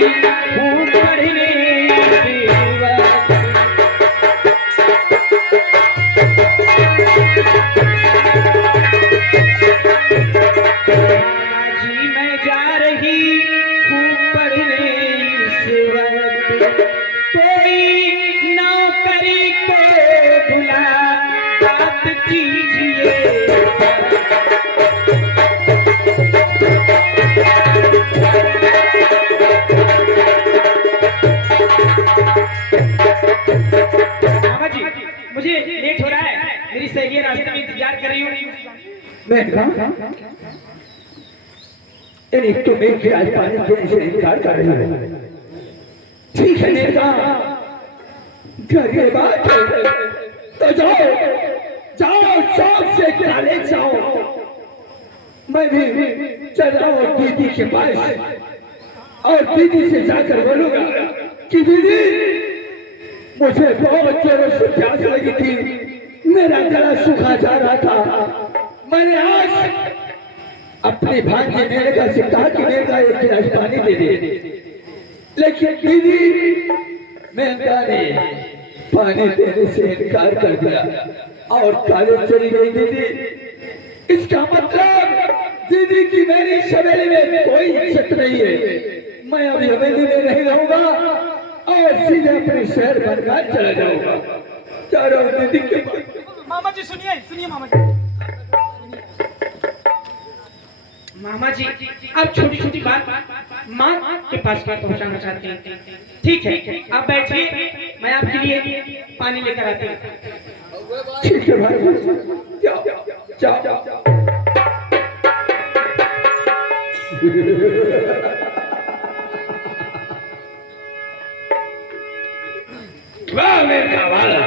हूँ पढ़ने जी मैं जा रही हूँ पढ़ने इस वक्त कोई नौकरी को बुला बात कीजिए मुझे लेट हो रहा है, मेरी सहेलियां रास्ते में इंतजार कर रही हूँ। मैं एक तो मेरे से आज पानी देने से इंतजार कर रही है। ठीक है नेता, घर ये बात है तो जाओ जाओ शौक से कॉलेज जाओ। मैं भी चल रहा हूँ दीदी के पास और दीदी से जाकर बोलूंगा कि दीदी मुझे बहुत जोरों से प्यास लगी थी, मेरा गला सूखा जा रहा था। मैंने आज अपने भांजे मेनका से कहा कि मेनका एक गिलास पानी दे दे, लेकिन दीदी मेनका ने पानी देने से इनकार कर दिया और कॉलेज चली गई दीदी। इसका मतलब दीदी की मेरी हवेली में कोई इज्जत नहीं है। मैं अभी हवेली में नहीं रहूंगा और सीधे अपने शहर बनगार चला जाऊंगा। चारों दीदी के मामा जी सुनिए सुनिए मामा जी। मामा जी आप छोटी छोटी बात माँ के पास पहुंचाना चाहते हैं, ठीक है आप बैठिए, मैं आपके लिए पानी लेकर आती हूँ। ठीक है भाई, जाओ जाओ जाओ। वाह मेरा वाला,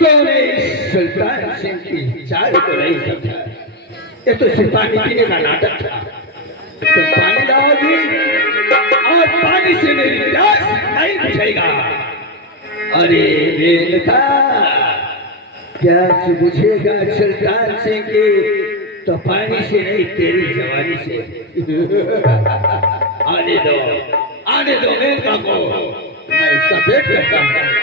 तूने इस सुल्तान सिंह की चाल को नहीं समझा। ये तो सिर्फ पानी पीने का नाटक था। तो पानी लाओगी और पानी से मेरी प्यास नहीं बुझेगा। अरे मेनका, प्यास बुझेगा सुल्तान सिंह की तो पानी से नहीं तेरी जवानी से। आने दो मेनका को, मैं इसका पेट करता हूँ।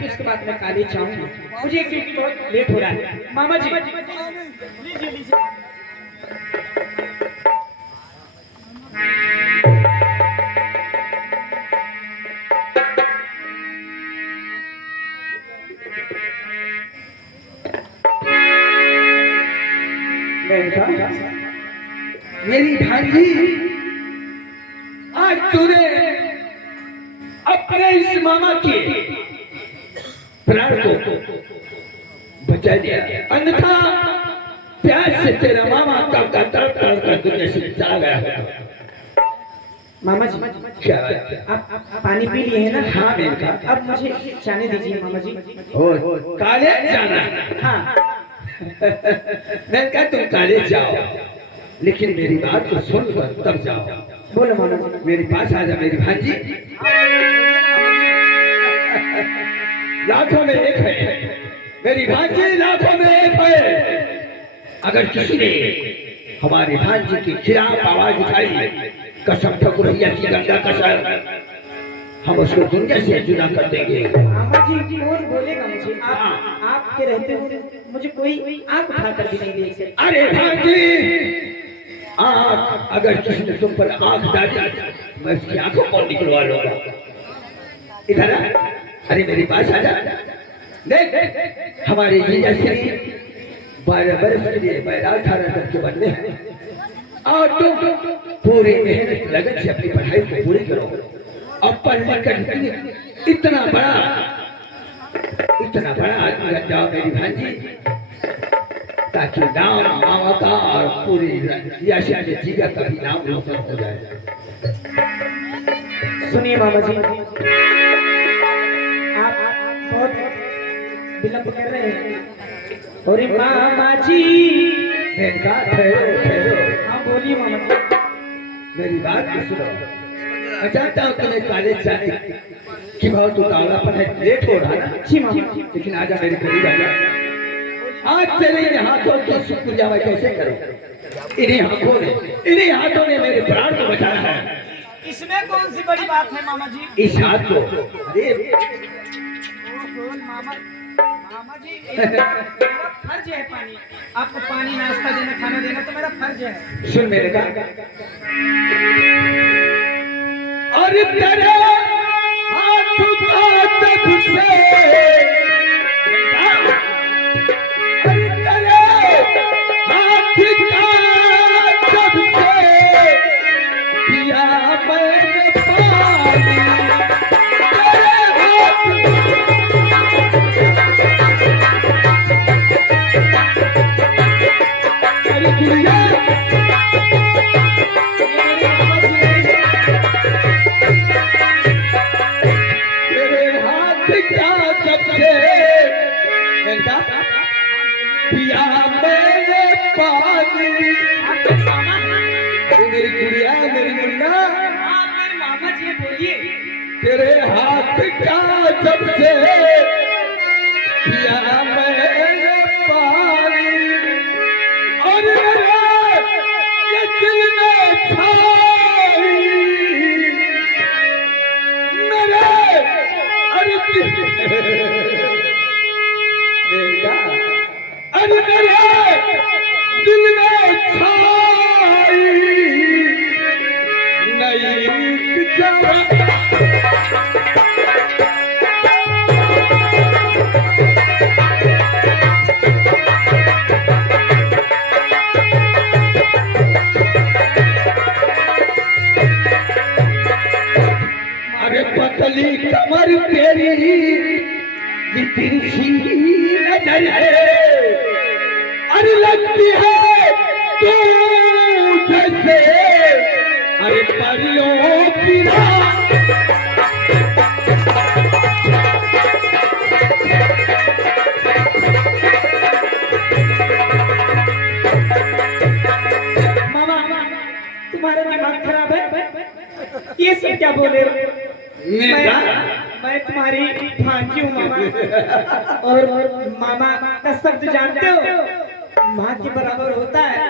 उसके बाद मैं कॉलेज जाऊंगा, मुझे क्योंकि बहुत लेट हो रहा है। मामा जी लीजिए लीजिए। मेरी भांजी, आज तूने अपने इस मामा के प्राण को बचा दिया, अन्यथा प्यास से तेरा मामा कब का तड़प कर दुनिया से चला गया। मामा जी क्या आप पानी पी लिए हैं ना? हाँ मेनका, अब मुझे जाने दीजिए मामा जी। कॉलेज जाना? हाँ मेनका तुम कॉलेज जाओ, लेकिन मेरी बात को सुन कर तब जाओ। बोलो मामा जी। मेरे पास आ जा मेरी भांजी। लाखों में एक है मेरी भांजी, लाखों में एक है। अगर किसी ने हमारी भांजी के खिलाफ आवाज उठाई, कसम ठकुरैया की गंगा कसम, हम उसको दुनिया से जुदा कर देंगे। मामा जी कौन बोलेगा मुझे? आपके रहते हुए मुझे कोई आंख उठाकर भी नहीं देख सकता। अरे भांजी, आंख अगर किसी ने तुम पर आंख डाली, मैं उसकी आंखों को निकलवा लूंगा। इधर आ, अरे मेरे पास आ जा। देख हमारे जीजा श्री 12 बरस के लिए मैदान 18 तक के बनने हैं और तुम पूरी मेहनत लगन से अपनी पढ़ाई को पूरी करो और पढ़ लिख कर इतना बड़ा आदमी बन जाओ मेरी भांजी, ताकि नाम मामा का और पूरी रियासत के जीजा का भी नाम रोशन हो जाए। सुनिए मामा जी, आप बहुत विलंब कर रहे हैं। अरे मामा जी, ठहरो। हाँ बोलिए मामा जी। मेरी बात को सुनो। मैं जानता हूँ तुम्हें कॉलेज जाने की बहुत उतावलापन है, लेट हो रहा है ना? जी मामा। लेकिन आजा मेरे करीब आजा। आज तेरे इन हाथों की शुक्रिया मैं कैसे करूं? इन्हीं हाथों ने मेरे प्राण को बचाया है। इसमें कौन सी बड़ी बात है मामा जी? इस हाथ को अरे ओहो, मामा जी मेरा फर्ज है पानी, आपको पानी नाश्ता देना खाना देना तो मेरा फर्ज है। सुन मेरे का और तेरे हाथ का जब से और तेरे हाथ का जब से किया मैंने पानी तेरे हाथ अरे गुड़िया पिया मैंने पानी मेरी गुड़िया मेरी गुड़िया मेरे मामा जी बोलिए। तेरे हाथ का जब से पिया मैंने पानी और मेरे ये दिल में छाई मेरे अरे अरे मेरे दिल में छाई नई जगह अरे पतली कमर तेरी ये तिरछी नजर है अरे लगती है तू जैसे अरे परियों की मामा तुम्हारा दिमाग खराब है? ये सब क्या बोले? मैं तुम्हारी भांजी हूँ मामा, और मामा का शब्द जानते हो माँ के बराबर होता है।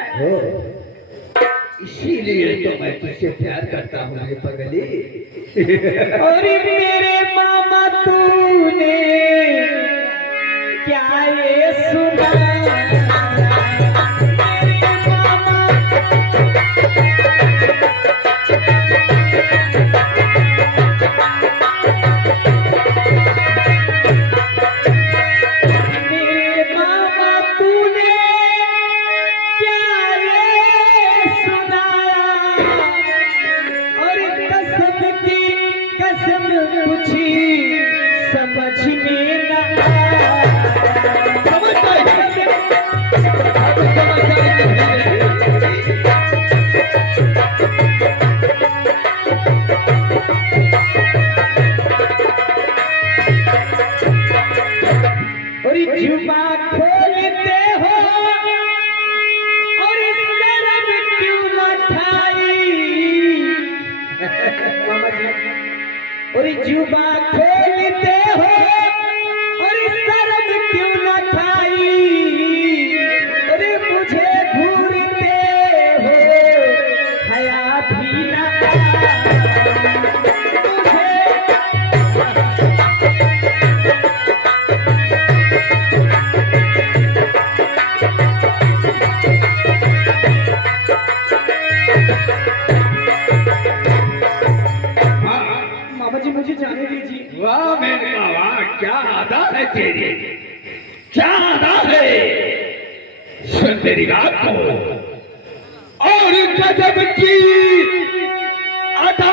इसीलिए तो मैं तुझसे प्यार करता हूँ ये पगली। और मेरे मामा तूने क्या ये सुना? मेरे मामा जुबा खोलते हो और शर्म क्यों न खाई? और जुबा खोलते हो और शर्म क्यों न खाई? अरे मुझे घूरते हो हया भी न मुझे जाने दीजिए। वाह मेरे वाह, क्या अदा है तेरी, क्या अदा है। सुन तेरी बात को और गजब की अदा